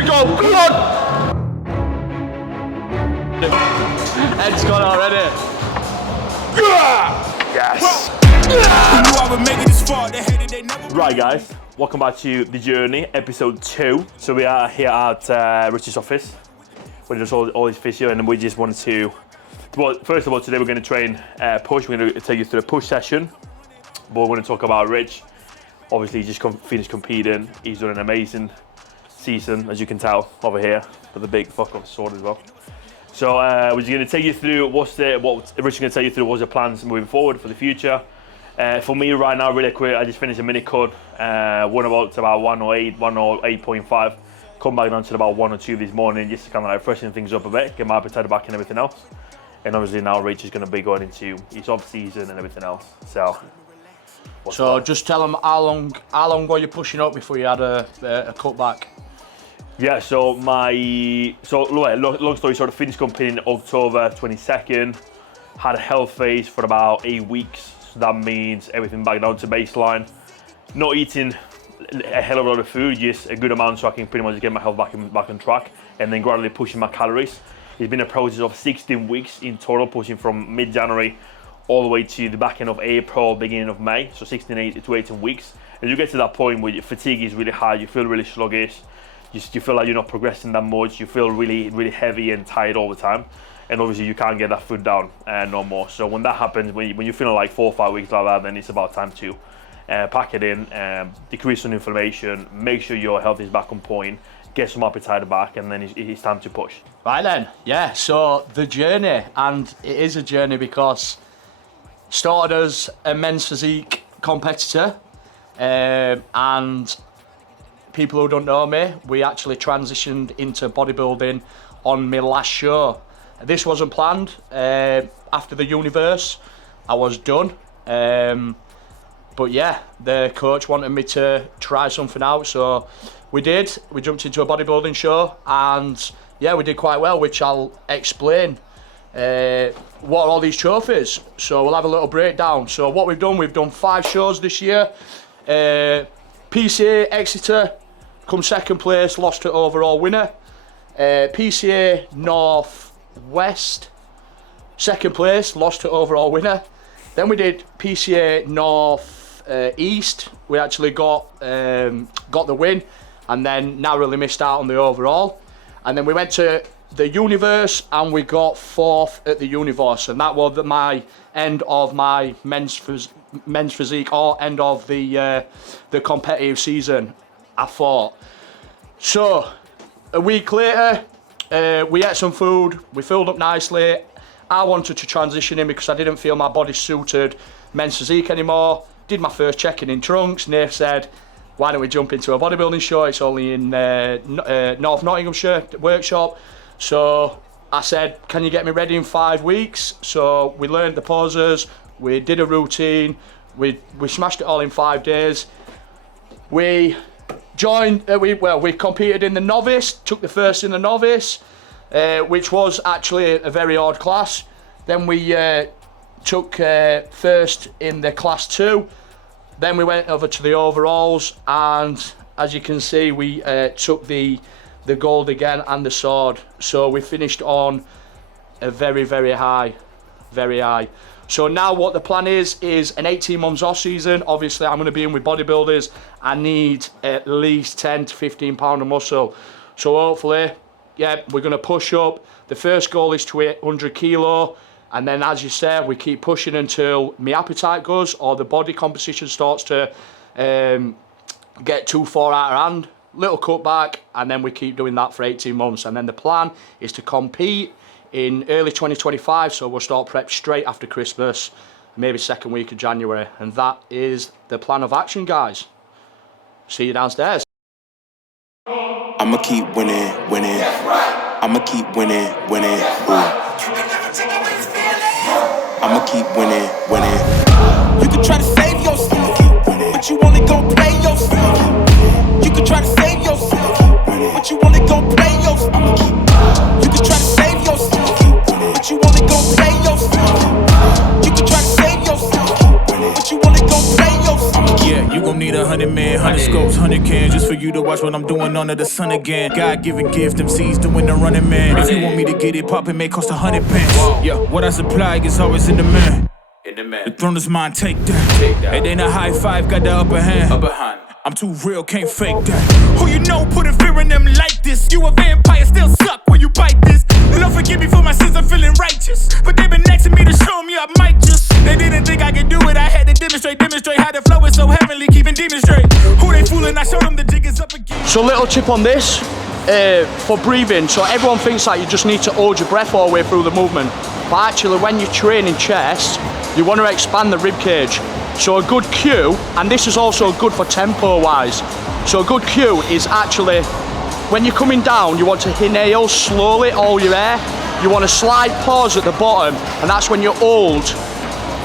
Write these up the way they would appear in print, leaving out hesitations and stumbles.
we go. Come on. Head's gone already. Yes. Right, guys. Welcome back to The Journey, episode 2. So we are here at Rich's office. We just all his physio, and we just wanted to. Well, first of all, today we're going to train push. We're going to take you through a push session. But we're going to talk about Rich. Obviously, he just finished competing. He's done an amazing season, as you can tell over here, with the big fuck off sword as well. So we're just going to take you through what Rich is going to take you through. What's the plans moving forward for the future? For me right now, really quick, I just finished a mini cut. Went about 108, 108.5. Come back down to about 102 this morning, just to kind of like freshen things up a bit, get my appetite back and everything else. And obviously now Rich is going to be going into his off season and everything else. So just tell them how long were you pushing up before you had a cutback? Yeah, so long story short, I finished competing October 22nd. Had a health phase for about 8 weeks. So that means everything back down to baseline. Not eating a hell of a lot of food, just a good amount so I can pretty much get my health back on track, and then gradually pushing my calories. It's been a process of 16 weeks in total, pushing from mid-January all the way to the back end of April, beginning of May. So 16 to 18 weeks. And you get to that point where your fatigue is really high, you feel really sluggish, you feel like you're not progressing that much, you feel really, really heavy and tired all the time. And obviously you can't get that food down no more. So when that happens, when you're feeling like 4 or 5 weeks like that, then it's about time to pack it in, decrease some inflammation, make sure your health is back on point, get some appetite back, and then it's time to push. Right then, yeah, so the journey, and it is a journey because started as a men's physique competitor, and people who don't know me, we actually transitioned into bodybuilding on my last show. This wasn't planned. After the Universe, I was done. But yeah, the coach wanted me to try something out, so we did. We jumped into a bodybuilding show, and yeah, we did quite well, which I'll explain. What are all these trophies? So we'll have a little breakdown. So what we've done 5 shows this year. PCA Exeter, come second place, lost to overall winner. PCA North West, second place, lost to overall winner. Then we did PCA North East. We actually got the win, and then narrowly missed out on the overall. And then we went to the Universe, and we got 4th at the Universe, and that was my end of my men's physique, or end of the competitive season, I thought. So a week later, we ate some food, we filled up nicely. I wanted to transition in because I didn't feel my body suited men's physique anymore. Did my first check-in in trunks. Nath said, why don't we jump into a bodybuilding show? It's only in North Nottinghamshire workshop. So I said, can you get me ready in 5 weeks? So we learned the poses, we did a routine, we smashed it all in 5 days. We joined, we competed in the novice, took the first in the novice, which was actually a very hard class. Then we took first in the class 2. Then we went over to the overalls, and as you can see, we took the gold again and the sword. So we finished on a very, very high, very high. So now what the plan is an 18 months off season. Obviously I'm going to be in with bodybuilders. I need at least 10 to 15 pound of muscle. So hopefully, yeah, we're going to push up. The first goal is to 100 kilo. And then, as you said, we keep pushing until my appetite goes, or the body composition starts to get too far out of hand. Little cutback, and then we keep doing that for 18 months. And then the plan is to compete in early 2025, so we'll start prep straight after Christmas, maybe second week of January. And that is the plan of action, guys. See you downstairs. I'ma keep winning, winning. I'ma keep winning, winning. Ooh. I'ma keep winning, winning. You can try to save yourself, but you only gon' play yourself. You can try to save yourself, but you only gon' play yourself. You can try to save yourself, but you only gon' play yourself. You can try to save yourself, but you only gon' play yourself. Yeah, you gon' need 100 men, 100 scopes, 100 cans, just for you to watch what I'm doing under the sun again. God-given gift, them C's doing the running man. If you want me to get it poppin', may cost 100 pence. Yeah, what I supply is always in demand. The throne is mine, take that. It ain't a high five, got the upper hand. I'm too real, can't fake that. Who you know putting fear in them like this? You a vampire, still suck when you bite this. Lord forgive me for my sins, I'm feeling righteous. But they been next to me to show me I might just. They didn't think I could do it, I had to demonstrate how the flow is so heavenly, keeping demons straight. Who they fooling, I showed them the jig is up again. So little tip on this, for breathing. So everyone thinks that you just need to hold your breath all the way through the movement. But actually when you're training chest, you want to expand the rib cage. So a good cue, and this is also good for tempo wise. So a good cue is actually, when you're coming down, you want to inhale slowly all your air. You want to slide pause at the bottom, and that's when you hold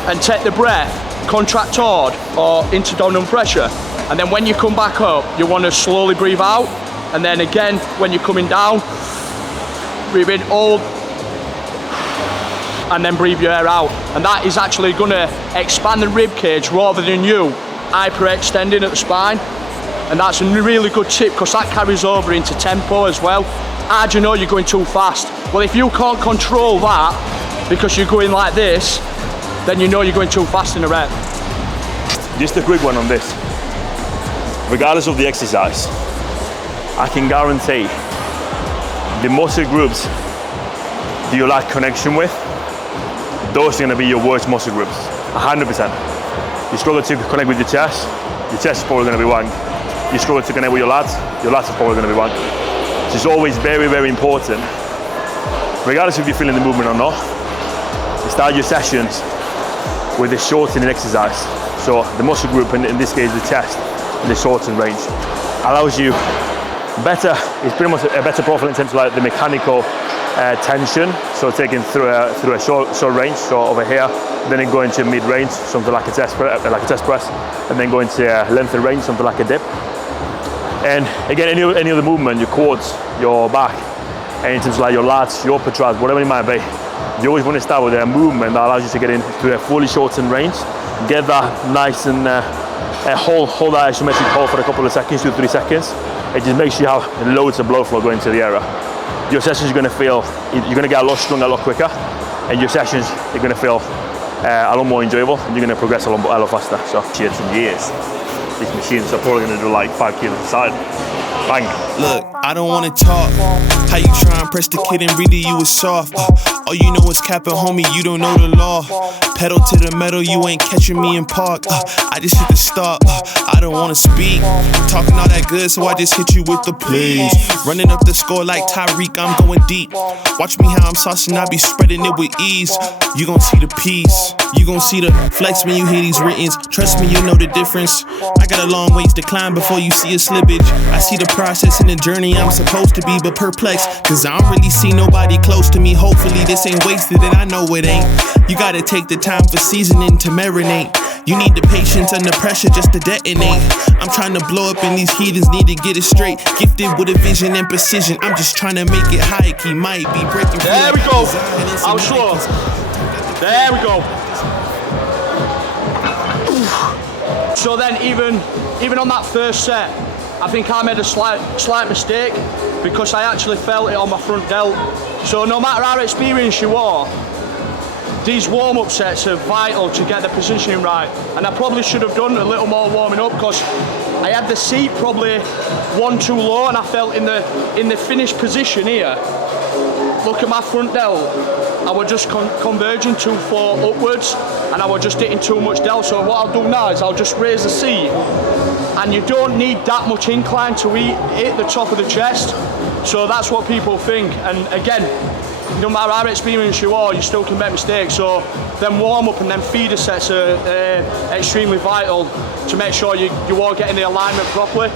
and take the breath, contract hard or into dominant pressure. And then when you come back up, you want to slowly breathe out. And then again, when you're coming down, breathe in, hold, and then breathe your air out. And that is actually going to expand the rib cage rather than you hyperextending at the spine. And that's a really good tip because that carries over into tempo as well. How do you know you're going too fast? Well, if you can't control that because you're going like this, then you know you're going too fast in a rep. Just a quick one on this. Regardless of the exercise, I can guarantee the muscle groups that you lack connection with, those are going to be your worst muscle groups, 100%. You struggle to connect with your chest is probably going to be wank. You struggle to connect with your lats are probably going to be wank. So it's always very, very important, regardless if you're feeling the movement or not, to start your sessions with a shortening exercise. So the muscle group, in this case the chest, and the shortened range, allows you it's pretty much a better profile in terms of like the mechanical tension, so taken through a short range, so over here, then it go into mid-range, something like a chest press, and then go into a lengthy range, something like a dip. And again, any other movement, your quads, your back, and in terms of like your lats, your upper traps, whatever it might be, you always want to start with a movement that allows you to get into a fully shortened range, get that nice and hold that isometric hold for a couple of seconds, 2-3 seconds. It just makes you have loads of blow flow going into the area. Your sessions are going to feel, you're going to get a lot stronger a lot quicker, and your sessions are going to feel a lot more enjoyable, and you're going to progress a lot faster. So years and years, these machines are probably going to do like 5 kilos a side. Bang. Look, I don't wanna talk. How you try and press the kid and read it, you was soft. All you know is capping, homie, you don't know the law. Pedal to the metal, you ain't catching me in park. I just hit the stop, I don't wanna speak. Talking all that good, so I just hit you with the please. Running up the score like Tyreek, I'm going deep. Watch me how I'm saucing, I be spreading it with ease. You gon' see the peace, you gon' see the flex when you hear these writtens. Trust me, you know the difference. I got a long ways to climb before you see a slippage. I see the process and the journey I'm supposed to be, but perplexed, cause I don't really see nobody close to me. Hopefully this ain't wasted, and I know it ain't. You gotta take the time for seasoning to marinate. You need the patience under pressure just to detonate. I'm trying to blow up and these heathens need to get it straight. Gifted with a vision and precision, I'm just trying to make it high key. Might be breaking free. There we go. I'm sure. There we go. So then even on that first set, I think I made a slight mistake because I actually felt it on my front delt. So no matter how experienced you are, these warm-up sets are vital to get the positioning right. And I probably should have done a little more warming up because I had the seat probably one too low, and I felt in the finished position here, look at my front delt, I was just converging too far upwards, and I was just hitting too much delt. So what I'll do now is I'll just raise the seat, and you don't need that much incline to hit the top of the chest. So that's what people think. And again, no matter how experienced you are, you still can make mistakes. So then warm up and then feeder sets are extremely vital to make sure you are getting the alignment properly.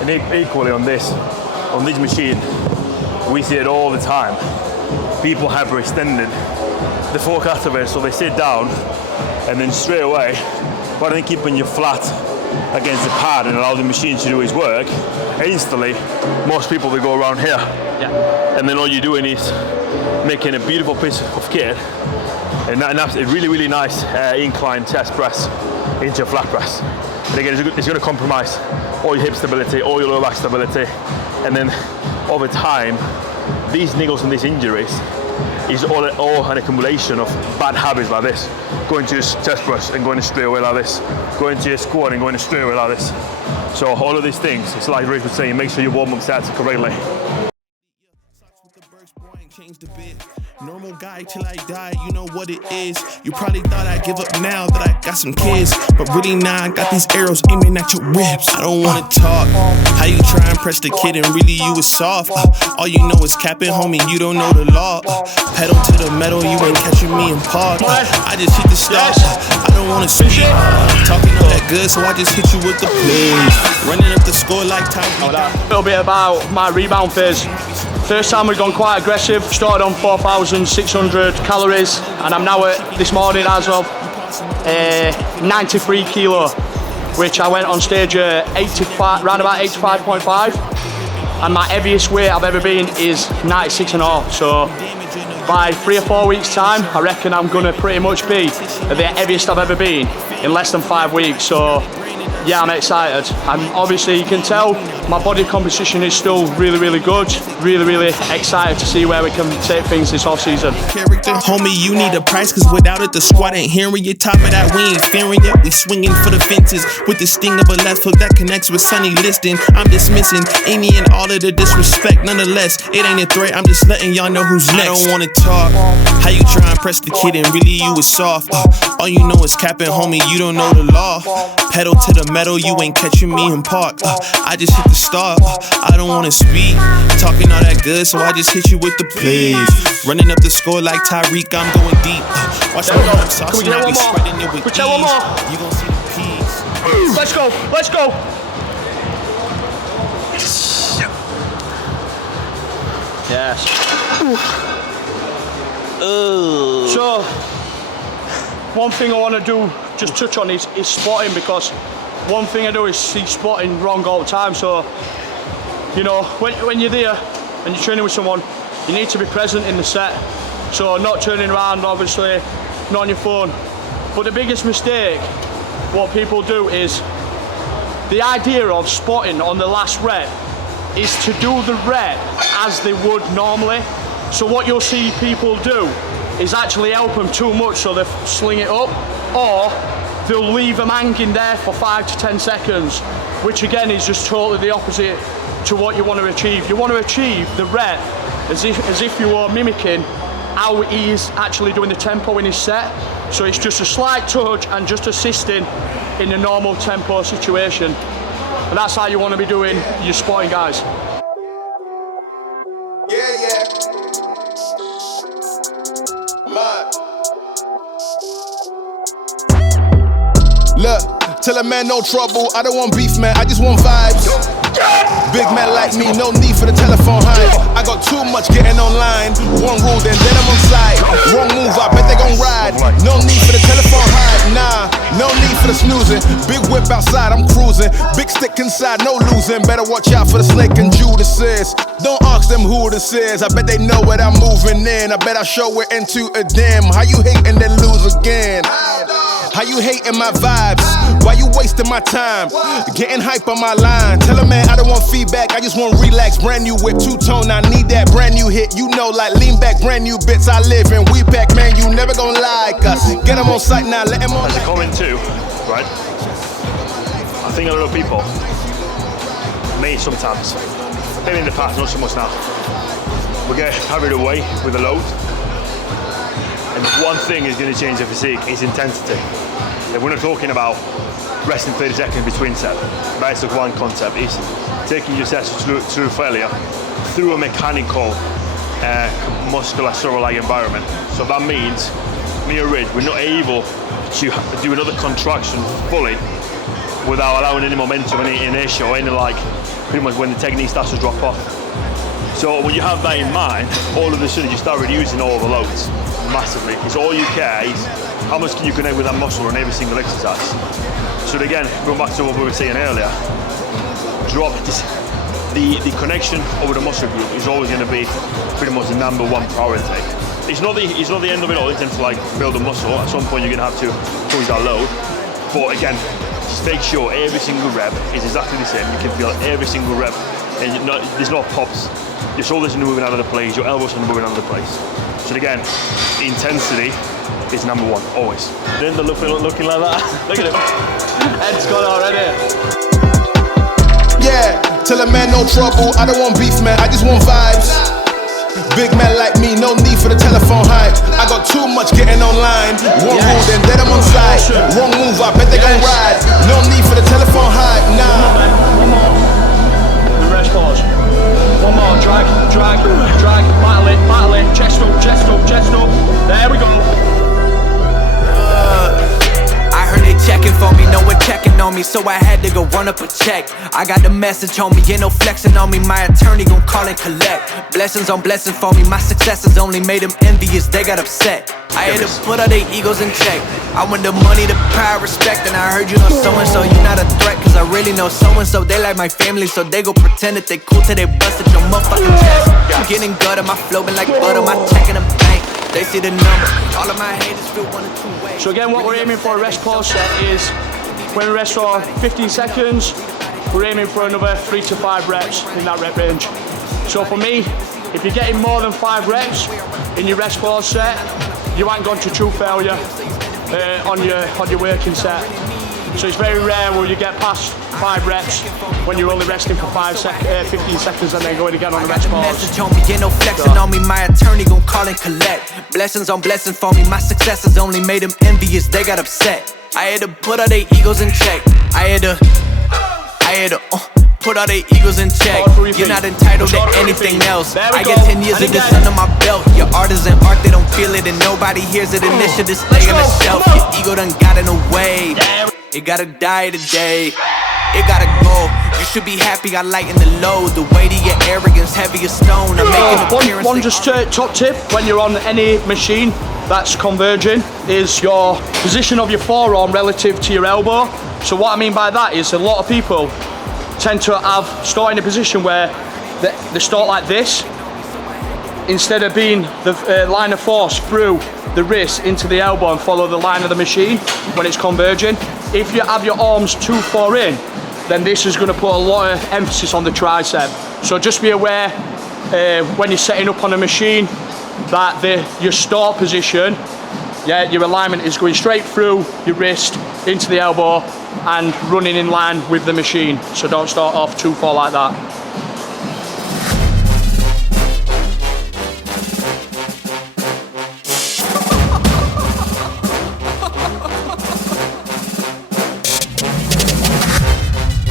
And equally on this machine, we see it all the time. People hyperextended the fork of it, so they sit down and then straight away, rather than keeping you flat against the pad and allow the machine to do its work, instantly, most people, they go around here. Yeah. And then all you're doing is making a beautiful piece of kit and a really, really nice incline chest press into a flat press. And again, it's going to compromise all your hip stability, all your lower back stability, and then over time, these niggles and these injuries is all an accumulation of bad habits like this. Going to your chest press and going straight away like this. Going to your squat and going straight away like this. So all of these things, it's like Rich was saying, make sure you warm up sets correctly. Changed a bit. Normal guy till I die, you know what it is. You probably thought I'd give up now that I got some kids, but really now I got these arrows aiming at your ribs. I don't wanna talk how you try and press the kid and really you was soft. All you know is capping, homie, you don't know the law. Pedal to the metal, you ain't catching me in park. I just hit the stop, I don't wanna speak. Talking all that good, so I just hit you with the plays. Running up the score like time. A little bit about my rebound phase. First time we've gone quite aggressive, started on 4,600 calories, and I'm now at, this morning as of 93 kilo, which I went on stage at 85, round about 85.5, and my heaviest weight I've ever been is 96.5. So by 3 or 4 weeks time, I reckon I'm gonna pretty much be at the heaviest I've ever been in less than 5 weeks. So yeah, I'm excited. And obviously you can tell my body composition is still really, really good. Really excited to see where we can take things this off season. Character, homie, you need a price, cause without it the squad ain't hearing you. Top of that, we ain't fearing yet. We swinging for the fences with the sting of a left hook that connects with Sonny Liston. I'm dismissing any and all of the disrespect. Nonetheless, it ain't a threat, I'm just letting y'all know who's next. I don't wanna talk how you try and press the kid and really you was soft. All you know is capping, homie, you don't know the law. Pedal to the metal, you ain't catching me in park. I just hit the start, I don't wanna speak. Talking all that good, so I just hit you with the plays. Running up the score like Tyreek, I'm going deep. Watch me run sauce and I be spreading it with ease. You gon' see the peas. Let's go, let's go. Yes. So, one thing I want to do, just touch on is spotting, because one thing I do is see spotting wrong all the time. So, you know, when you're there and you're training with someone, you need to be present in the set. So not turning around, obviously, not on your phone. But the biggest mistake, what people do is, the idea of spotting on the last rep is to do the rep as they would normally. So what you'll see people do is actually help them too much, so they sling it up, or they'll leave them hanging there for 5 to 10 seconds, which again is just totally the opposite to what you want to achieve. You want to achieve the rep as if you were mimicking how he's actually doing the tempo in his set. So it's just a slight touch and just assisting in a normal tempo situation. And that's how you want to be doing your spotting, guys. Yeah. Look, tell a man no trouble, I don't want beef, man, I just want vibes. Big man like me, no need for the telephone hype. I got too much getting online. One rule, then I'm on side. Wrong move, I bet they gon' ride. No need for the telephone hype, nah, no need for the snoozing. Big whip outside, I'm cruising. Big stick inside, no losing. Better watch out for the snake and Judas is. Don't ask them who this is, I bet they know what I'm moving in. I bet I show it into a dim. How you hate and then lose again? How you hating my vibes? Why you wasting my time? Getting hype on my line. Tell a man I don't want feedback, I just want relax. Brand new whip, two-tone, I need that brand new hit. You know, like lean back, brand new bits I live in. We back, man, you never gon' like us. Get him on sight now, let him on. As a comment too, right? I think a lot of people, me sometimes, maybe in the past, not so much now, we get carried away with the load. And one thing is going to change the physique is intensity. And we're not talking about resting 30 seconds between sets. That's the one concept, is taking your sets through failure through a mechanical, muscular sort-like environment. So that means me and Rich, we're not able to do another contraction fully without allowing any momentum, any inertia, or any pretty much when the technique starts to drop off. So when you have that in mind, all of a sudden you start reducing all the loads massively. Because all you care is how much can you connect with that muscle on every single exercise. So again, going back to what we were saying earlier, drop this, the connection over the muscle group is always going to be pretty much the #1 priority. It's not the end of it all in terms of build a muscle. At some point you're going to have to push that load. But again, just make sure every single rep is exactly the same. You can feel every single rep, and there's no pops. Your shoulders are moving out of the place, your elbows are moving out of the place. So again, intensity is number one, always. Then they're looking like that. Look at him. Head's gone already. Yeah, tell a man no trouble. I don't want beef, man. I just want vibes. Big man like me, no need for the telephone hype. I got too much getting online. One move, then dead I'm on side. Wrong move, I bet they gon' ride. No need for the telephone hype, nah. One more. Rest pause. One more. Drag, battle it. Chest up. There we go. I heard they checking for me, no one checking on me, so I had to go run up a check. I got the message on me, ain't no flexing on me. My attorney gon' call and collect. Blessings on blessings for me, my successes only made them envious, they got upset. I had to put all their egos in check. I want the money, the power, respect. And I heard you know so-and-so, you not a threat. Cause I really know so-and-so, they like my family. So they go pretend that they cool till they busted your motherfucking chest. I'm getting gutter, my flow been like butter, my check in the bank. They see the number, all of my haters feel one or two ways. So again, what we're aiming for a rest pause set is when we rest for 15 seconds, we're aiming for another 3 to 5 reps in that rep range. So for me, if you're getting more than 5 reps in your rest pause set, you ain't gone to true failure on your working set. So it's very rare where you get past 5 reps when you're only resting for 15 seconds and then going again on the rest pause. Message on me, ain't no flexing on me. My attorney gon' call and collect. Blessings on blessings for me. My successes only made them envious, they got upset. I had to put all their egos in check. I had to put all their egos in check. You're not entitled to anything else. I get 10 years of this under my belt. Your art is an art, they don't feel it and nobody hears it. Initial display on the shelf. Your ego done got in the way. It gotta die today. It gotta go. You should be happy I lighten the load. The weight of your arrogance, heavy as stone. I'm making appearance. One just top tip when you're on any machine that's converging is your position of your forearm relative to your elbow. So what I mean by that is a lot of people tend to start in a position where they start like this instead of being the line of force through the wrist into the elbow and follow the line of the machine when it's converging. If you have your arms too far in, then this is going to put a lot of emphasis on the tricep. So just be aware when you're setting up on a machine that your start position, your alignment is going straight through your wrist into the elbow and running in line with the machine. So don't start off too far like that.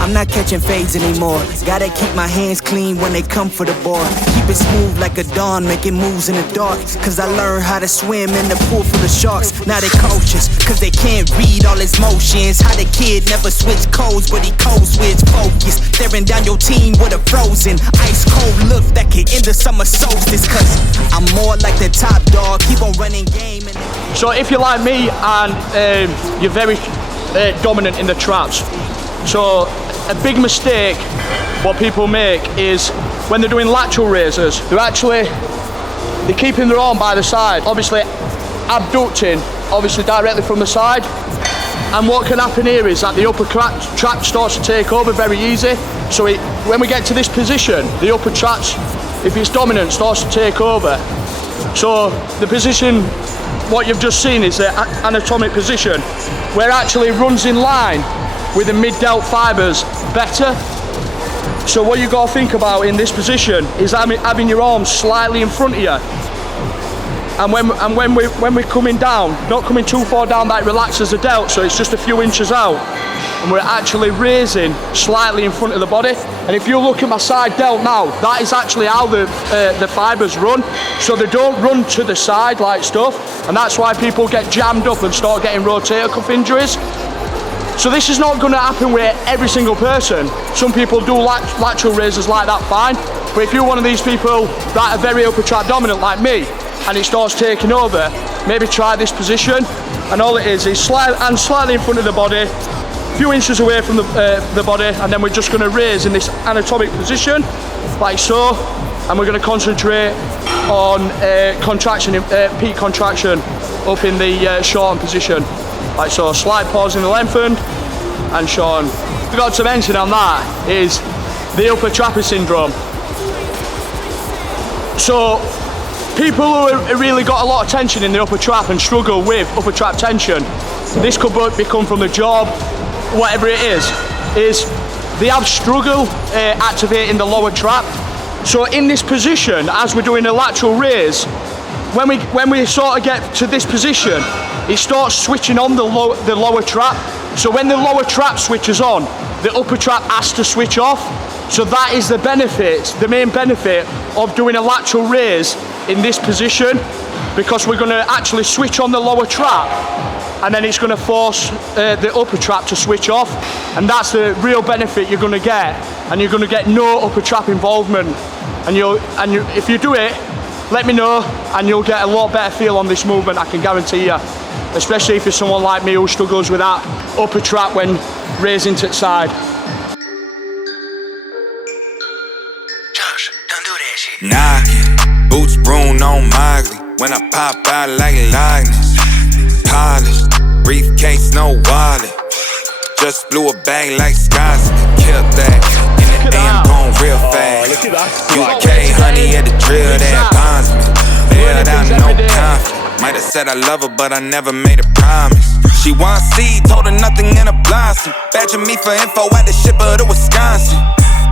I'm not catching fades anymore. Gotta keep my hands clean when they come for the board. Keep it smooth like a dawn, making moves in the dark. Cause I learned how to swim in the pool full of sharks. Now they cautious, cause they can't read all his motions. How the kid never switch codes, but he codes with focus. Staring down your team with a frozen, ice cold look that could end the summer solstice. Cause I'm more like the top dog, keep on running game. So if you're like me and you're very dominant in the traps, so a big mistake what people make is when they're doing lateral raises, they're keeping their arm by the side, obviously abducting, obviously directly from the side. And what can happen here is that the upper trap starts to take over very easy. So when we get to this position, the upper trap, if it's dominant, starts to take over. So the position, what you've just seen is the anatomic position, where it actually runs in line with the mid-delt fibers better. So what you got to think about in this position is having your arms slightly in front of you. And when we're coming down, not coming too far down that it relaxes the delt, so it's just a few inches out. And we're actually raising slightly in front of the body. And if you look at my side delt now, that is actually how the fibers run. So they don't run to the side like stuff. And that's why people get jammed up and start getting rotator cuff injuries. So this is not going to happen with every single person. Some people do lateral raises like that, fine. But if you're one of these people that are very upper trap dominant like me, and it starts taking over, maybe try this position. And all it is slightly in front of the body, a few inches away from the body, and then we're just going to raise in this anatomic position, like so. And we're going to concentrate on contraction, peak contraction, up in the shortened position. Like so, slight pause in the lengthened, and Sean forgot to mention on that is the upper trapper syndrome. So people who really got a lot of tension in the upper trap and struggle with upper trap tension, this could become from the job, whatever it is they have struggle activating the lower trap. So in this position, as we're doing a lateral raise, when we sort of get to this position, it starts switching on the lower trap. So when the lower trap switches on, the upper trap has to switch off. So that is the benefit, the main benefit of doing a lateral raise in this position, because we're going to actually switch on the lower trap, and then it's going to force the upper trap to switch off, and that's the real benefit you're going to get, and you're going to get no upper trap involvement. And if you do it, let me know, and you'll get a lot better feel on this movement, I can guarantee you. Especially if you're someone like me who struggles with that upper trap when raising to the side. Josh, don't do that shit. Knocking, boots Bruno on Mogley. When I pop out like likeness. Polished, briefcase, no wallet. Just blew a bag like Scotsman. Killed that. In the AM going real fast. UK honey at the drill, that bondsman. Bailed out, no conflict. Might have said I love her, but I never made a promise. She want seed, told her nothing in a blossom. Badging me for info at the shipper to Wisconsin.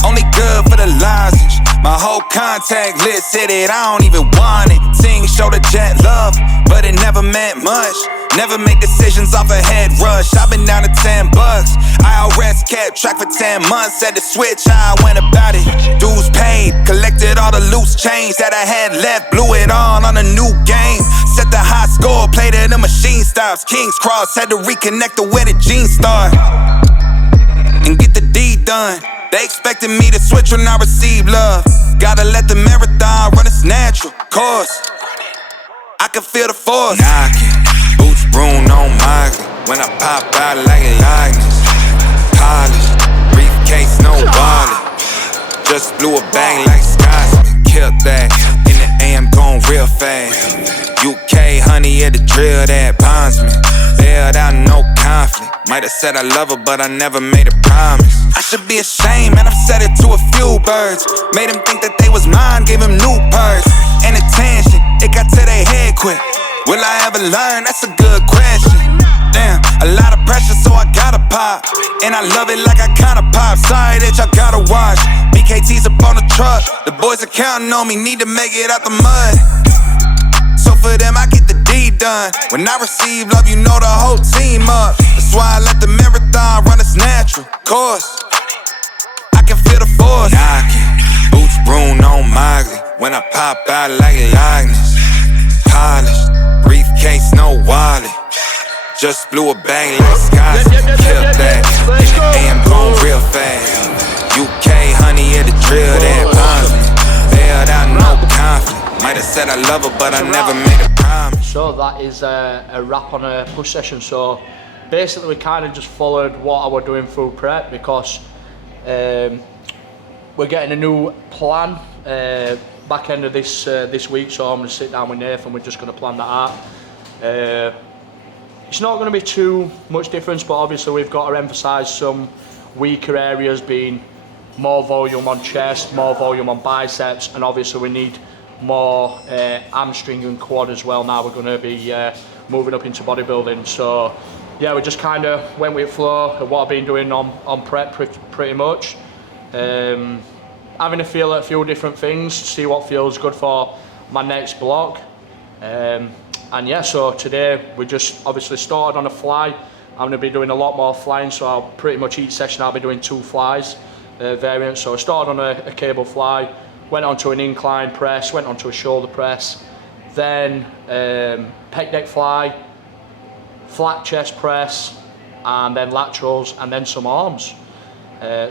Only good for the lozenge. My whole contact list hit it, I don't even want it. Ting showed a jet love, but it never meant much. Never make decisions off a head rush. I've been down to $10. IRS kept track for 10 months. Had to switch how I went about it. Dues paid, collected all the loose change that I had left. Blew it on a new game. Set the high score, played it in machine stops. King's Cross, had to reconnect the where the jeans start. And get the deed done. They expected me to switch when I receive love. Gotta let the marathon run its natural course. I can feel the force. Knocking, boots Bruno on Mogley. When I pop out like likeness. Polished, briefcase, no wallet. Just blew a bag like Scotsman. Killed that. In the AM going real fast. UK honey at the drill, that bondsman. Bailed out, no conflict. Might have said I love her, but I never made a promise. I should be ashamed, man, I've said it to a few birds. Made them think that they was mine, gave them new purse. And attention, it got to their head quick. Will I ever learn? That's a good question. Damn, a lot of pressure, so I gotta pop. And I love it like I kinda pop. Sorry that y'all gotta watch. BKT's up on the truck. The boys are counting on me, need to make it out the mud. So for them, I get the deed done. When I receive love, you know the whole team up. That's why I let the marathon run its natural course. I can feel the force. Knocking, boots Bruno on Mogley. When I pop out like likeness. Polished, briefcase, no wallet. Just blew a bag like Scotsman. Killed that. In the AM going real fast. UK honey at the drill, that bondsman. Bailed out, no conflict. Might have said I love her, but I never made a promise. So that is a wrap on a push session. So basically we kind of just followed what I was doing through prep, because we're getting a new plan back end of this week. So I'm going to sit down with Nathan, we're just going to plan that out. It's not going to be too much difference, but obviously we've got to emphasise some weaker areas, being more volume on chest, more volume on biceps, and obviously we need more hamstring and quad as well. Now we're going to be moving up into bodybuilding. So yeah, we just kind of went with flow of what I've been doing on prep pretty much. Having a feel at a few different things, see what feels good for my next block. And yeah, so today we just obviously started on a fly. I'm going to be doing a lot more flying, so I'll pretty much each session I'll be doing 2 flies variants. So I started on a cable fly, went onto an incline press, went onto a shoulder press, then pec deck fly, flat chest press, and then laterals, and then some arms.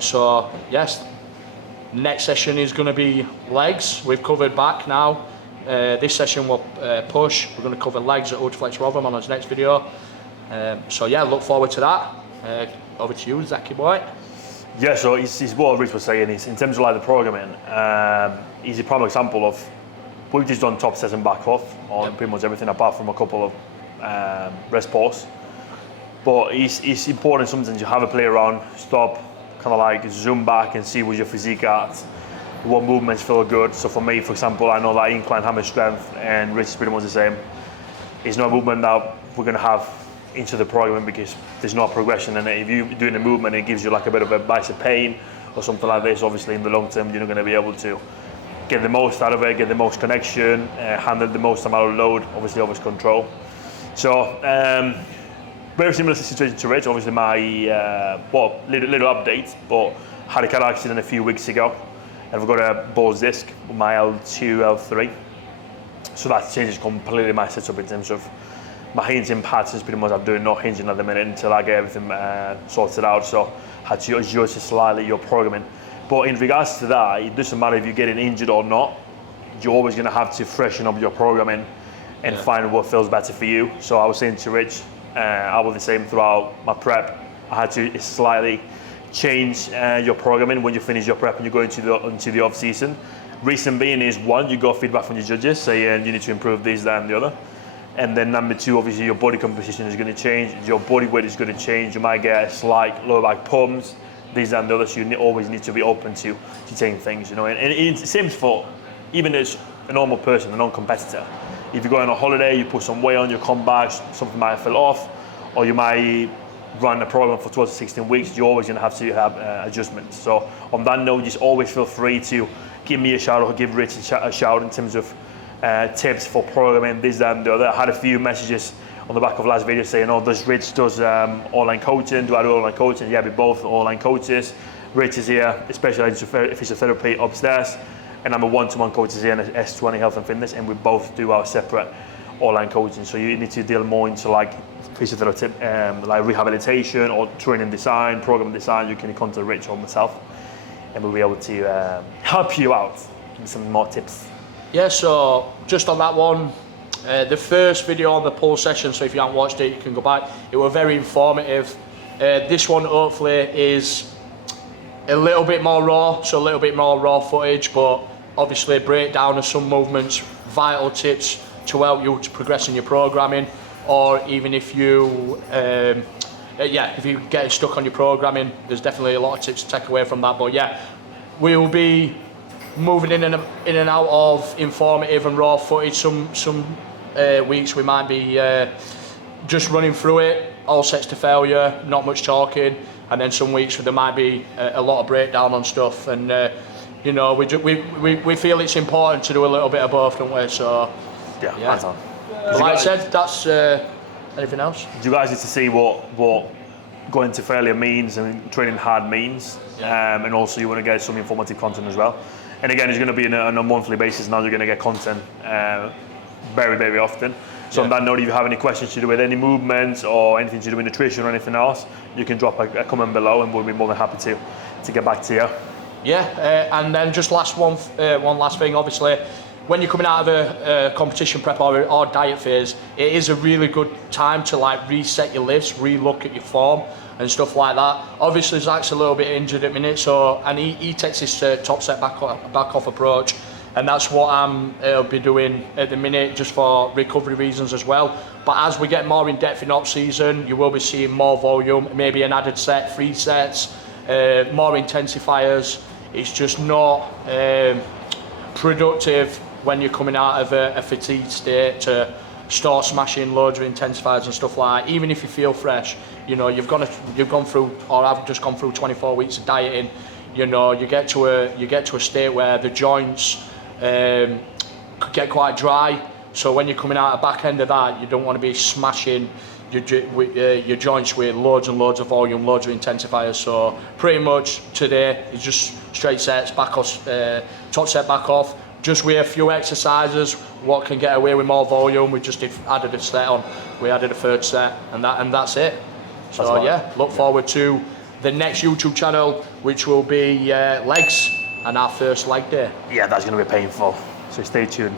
So yes, next session is going to be legs. We've covered back now. This session will push. We're going to cover legs at Ultraflex Rotherham on his next video. So yeah, look forward to that. Over to you, Zachy boy. Yeah, so it's what Rich was saying. Is in terms of like the programming, he's a prime example of we've just done top sets and back off on pretty much everything apart from a couple of rest pause. But it's important sometimes you have a play around, stop, kind of like zoom back and see where your physique at, what movements feel good. So for me, for example, I know that incline hammer strength and wrist is pretty much the same. It's no movement that we're going to have into the program because there's no progression in it. If you're doing a movement, it gives you like a bit of a bicep pain or something like this. Obviously, in the long term, you're not going to be able to get the most out of it, get the most connection, handle the most amount of load, obviously always control. So very similar situation to Rich. Obviously my little update, but had a car accident a few weeks ago and I've got a Bose disc with my L2, L3. So that changes completely my setup in terms of my hinging patterns. Pretty much I'm doing no hinging at the minute until I get everything sorted out. So I had to adjust slightly your programming. But in regards to that, it doesn't matter if you're getting injured or not. You're always going to have to freshen up your programming and find what feels better for you. So I was saying to Rich, I was the same throughout my prep. I had to slightly change your programming when you finish your prep and you go into the off season. Reason being is one, you got feedback from your judges saying you need to improve this, that, and the other. And then number two, obviously your body composition is going to change. Your body weight is going to change. You might get a slight lower back pumps, this and the other. So you always need to be open to taking things, you know. And it's the same for even as a normal person, a non-competitor. If you go on a holiday, you put some weight on, you come back, something might fall off, or you might run a program for 12 to 16 weeks, you're always going to have adjustments. So on that note, just always feel free to give me a shout or give Rich a shout in terms of tips for programming, this, that, and the other. I had a few messages on the back of last video saying, oh, Rich does online coaching, do I do online coaching? Yeah, we both online coaches. Rich is here, specialized in physiotherapy upstairs, and I'm a one-to-one coach here in S20 Health and Fitness, and we both do our separate online coaching. So you need to deal more into like physiotherapy, like rehabilitation or training design, program design. You can contact Rich or myself, and we'll be able to help you out with some more tips. Yeah, so just on that one, the first video on the pull session, so if you haven't watched it, you can go back. It was very informative. This one hopefully is a little bit more raw, so a little bit more raw footage, but obviously a breakdown of some movements, vital tips to help you to progress in your programming, or even if you, if you get stuck on your programming, there's definitely a lot of tips to take away from that. But yeah, we'll be moving in and out of informative and raw footage. Some weeks we might be just running through it, all sets to failure, not much talking, and then some weeks there might be a lot of breakdown on stuff. And you know, we feel it's important to do a little bit of both, don't we? So yeah. Hands on. Like I said, that's anything else. You guys need to see what going to failure means and training hard means, and also you want to get some informative content as well. And again, it's going to be on a monthly basis. Now you're going to get content very, very often. So on that note, if you have any questions to do with any movements or anything to do with nutrition or anything else, you can drop a comment below, and we'll be more than happy to get back to you. Yeah, and then just one last thing, obviously. When you're coming out of a competition prep or diet phase, it is a really good time to like reset your lifts, re-look at your form and stuff like that. Obviously Zach's a little bit injured at the minute, and he takes his top set back off approach, and that's what I'll be doing at the minute, just for recovery reasons as well. But as we get more in depth in off season, you will be seeing more volume, maybe an added set, 3 sets, more intensifiers. It's just not productive when you're coming out of a fatigued state to start smashing loads of intensifiers and stuff like that. Even if you feel fresh, you know, you've gone through, or I've just gone through 24 weeks of dieting. You know, you get to a state where the joints could get quite dry. So when you're coming out the back end of that, you don't want to be smashing your joints with loads and loads of volume, loads of intensifiers. So pretty much today is just straight sets, back off, top set back off. Just with a few exercises, what can get away with more volume, we just added a set on. We added a 3rd set, and that's it. So look forward to the next YouTube channel, which will be legs and our first leg day. Yeah, that's going to be painful. So stay tuned.